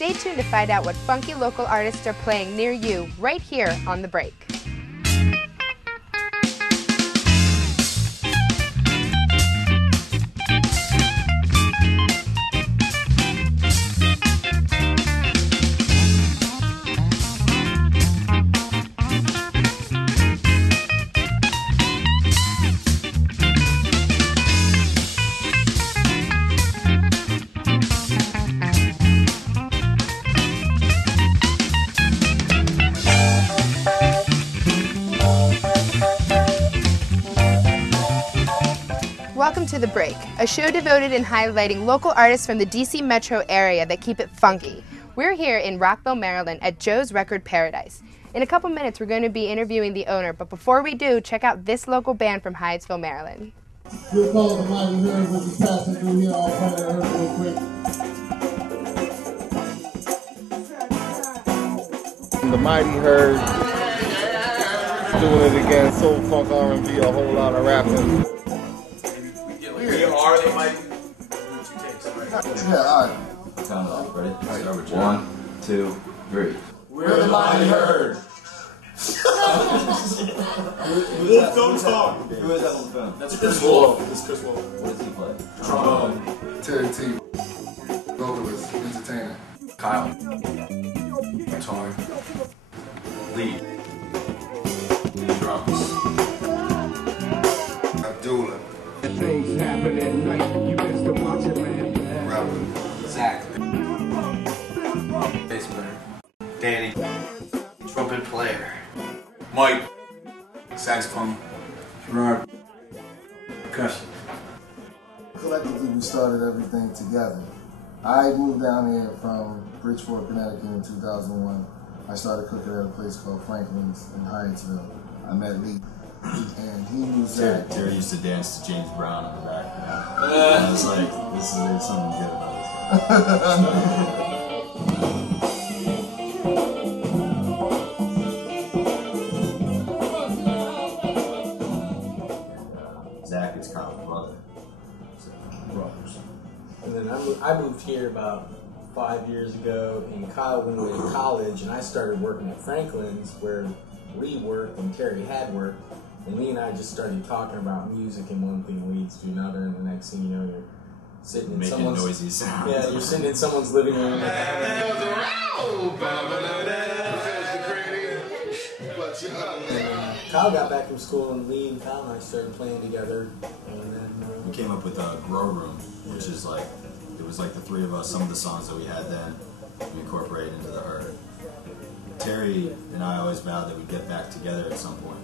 Stay tuned to find out what funky local artists are playing near you right here on The Break. Welcome to The Break, a show devoted in highlighting local artists from the DC metro area that keep it funky. We're here in Rockville, Maryland at Joe's Record Paradise. In a couple minutes, we're going to be interviewing the owner, but before we do, check out this local band from Hyattsville, Maryland. We'll call the Mighty Herd, which is passing through here. I'll play the herd real quick. The Mighty Herd, doing it again, soul, funk, R&B, a whole lot of rapping. We are the Mighty. Two takes, right? Yeah, all right. Count it off, ready? Start with 1, 2, 3. We're the Mighty Herd. Wolf, don't talk. Who is that on the phone? That's Chris Wolf. This is Chris Wolf. What does he play? Trombone. Terry T. Vocalist, entertainer. Kyle. Guitar. Lead. Drums. Abdullah. Things happen at night, you missed the watch it, man. Rapper. Zach. Bass player. Danny. Trumpet player. Mike. Saxophone. Gerard. Percussion. Collectively, we started everything together. I moved down here from Bridgeport, Connecticut in 2001. I started cooking at a place called Franklin's in Hyattsville. I met Lee, and he knew Zach. Terry used to dance to James Brown in the back. And I was like, there's something good about this. Zach is Kyle's brother. Brothers. And then I moved here about 5 years ago, and Kyle went away to college, and I started working at Franklin's, where Lee worked and Terry had worked, and Lee and I just started talking about music, and one thing leads to another, and the next thing you know, you're sitting in Making someone's noisy sounds. Yeah, you're sitting in someone's living room. Kyle got back from school, and Lee and Kyle and I started playing together, and then We came up with a grow room, which is like, it was like the three of us, some of the songs that we had then, we incorporated into the herd. Terry and I always vowed that we'd get back together at some point.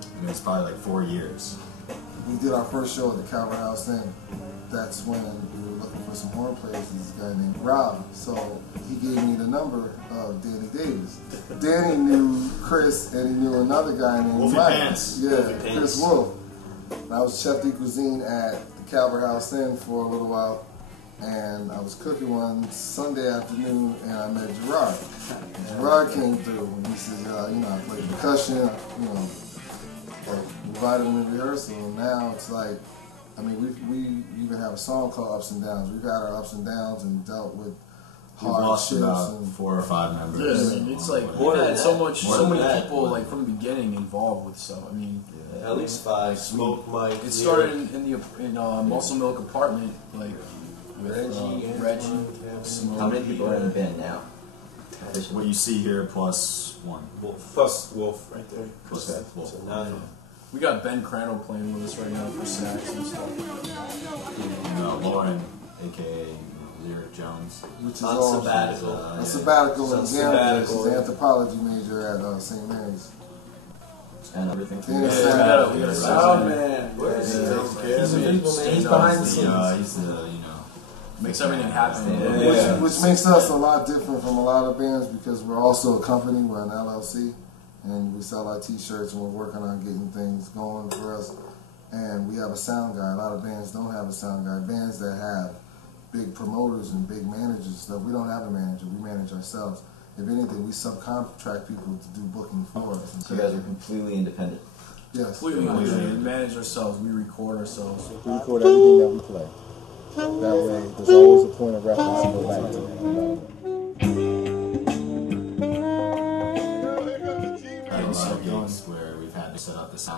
I mean, it's probably like 4 years. We did our first show at the Calvert House then. That's when we were looking for some horn players. This guy named Rob. So he gave me the number of Danny Davis. Danny knew Chris, and he knew another guy named Wolfie Mike. Pants. Yeah, Wolfie Chris Pants. Wolf. And I was chef de cuisine at the Calvert House then for a little while. And I was cooking one Sunday afternoon, and I met Gerard. Gerard came through, and he said, I play percussion, invited him to rehearsal, and now it's like, I mean, we even have a song called Ups and Downs. We've had our ups and downs and dealt with We've lost hardships. about And 4 or 5 members. Yeah, I mean, it's like we've had so many people like from the beginning involved with stuff. I mean, At least 5. Smoke, Mike. it started in Muscle Milk apartment, like with Reggie, Smoke. How many people are in the band now? What you see here plus 1. Plus Wolf right there. Plus Wolf. So 9. We got Ben Crandall playing with us right now for sax and stuff. Lauren, aka Lyric Jones. which is On all sabbatical. a sabbatical in Gambia. Sabbatical, She's an yeah. anthropology major at St. Mary's. And everything. Yeah, We got a Oh man, Where is he? he's a people, man. He's behind the scenes. He's the, makes everything happen. Yeah. Which makes us a lot different from a lot of bands because we're also a company, we're an LLC, and we sell our t-shirts and we're working on getting things going for us. And we have a sound guy. A lot of bands don't have a sound guy. Bands that have big promoters and big managers and stuff, we don't have a manager, we manage ourselves. If anything, we subcontract people to do booking for us. So you guys are completely independent. Yes. We manage ourselves, we record ourselves. We record everything that we play. That way, there's always a point of reference to go back to.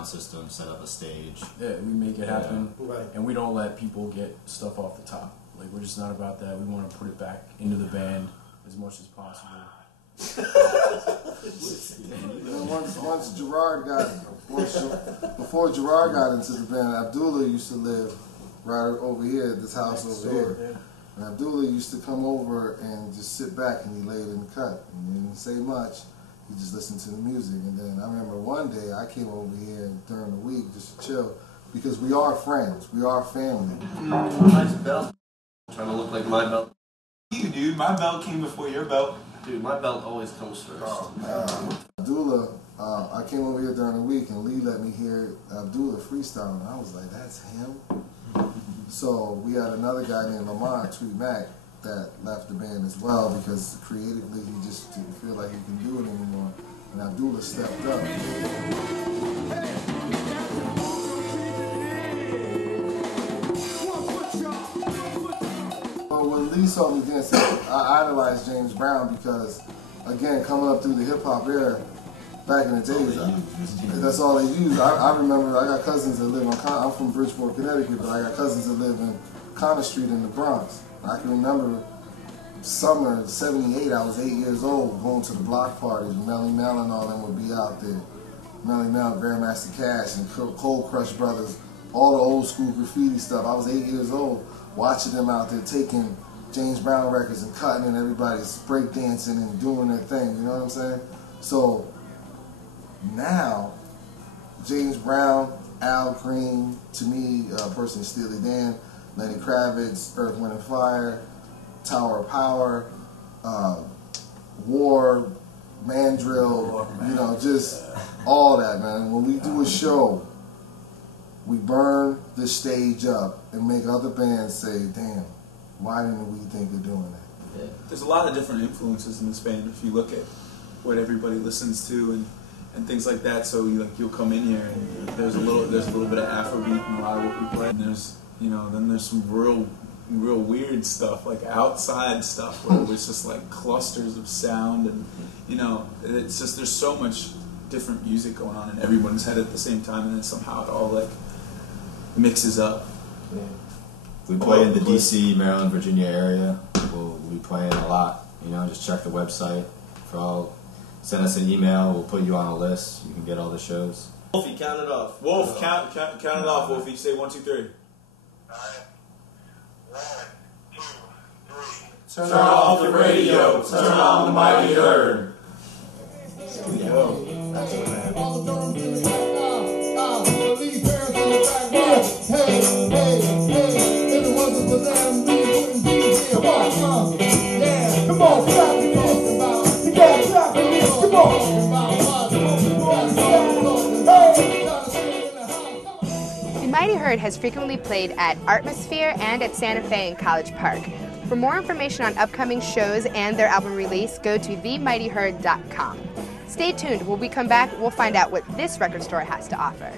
sound system, set up a stage. Yeah, we make it happen, Right. and we don't let people get stuff off the top. Like, we're just not about that. We want to put it back into the band as much as possible. Once Gerard before Gerard got into the band, Abdullah used to live right over here at this house over here. And Abdullah used to come over and just sit back and he laid in the cut. And he didn't say much. He just listened to the music. And then I remember one day I came over here during the week just to chill because we are friends. We are family. Nice belt. Trying to look like my belt. You, dude. My belt came before your belt. Dude, my belt always comes first. Abdullah, I came over here during the week and Lee let me hear Abdullah freestyling. And I was like, that's him? So we had another guy named Lamont, Tweet Mac, that left the band as well because creatively he just didn't feel like he can do it anymore. And Abdullah stepped up. Well, when Lee saw me dancing, I idolized James Brown because, again, coming up through the hip-hop era, back in the days, that's all they used. I remember I got cousins that live on, I'm from Bridgeport, Connecticut, but I got cousins that live in Connor Street in the Bronx. I can remember summer of '78, I was 8 years old, going to the block parties. Melly Mel and all them would be out there. Melly Mel, Grandmaster Cash, and Cold Crush Brothers, all the old school graffiti stuff. I was 8 years old, watching them out there taking James Brown records and cutting, and everybody's breakdancing and doing their thing, you know what I'm saying? So now, James Brown, Al Green, to me, personally, Steely Dan, Lenny Kravitz, Earth, Wind & Fire, Tower of Power, War, Mandrill, you know, just all that, man. When we do a show, we burn the stage up and make other bands say, damn, why didn't we think of doing that? There's a lot of different influences in this band if you look at what everybody listens to and things like that. So you'll come in here and there's a little bit of Afrobeat in a lot of what we play. And then there's some real weird stuff, like outside stuff where it's just like clusters of sound, and it's just there's so much different music going on in everyone's head at the same time, and then somehow it all like mixes up. Yeah. We play in the DC, Maryland, Virginia area. We'll be playing a lot. Just check the website for all. Send us an email. We'll put you on a list. You can get all the shows. Wolfie, count it off. Wolf, count it off. Wolfie, say 1, 2, 3. 1, 2, 3. Turn off the radio. Turn on the mighty herd. Come on, clap your hands. You gotta clap your hands. Come on. The Mighty Herd has frequently played at Artmosphere and at Santa Fe and College Park. For more information on upcoming shows and their album release, go to themightyherd.com. Stay tuned. When we come back, we'll find out what this record store has to offer.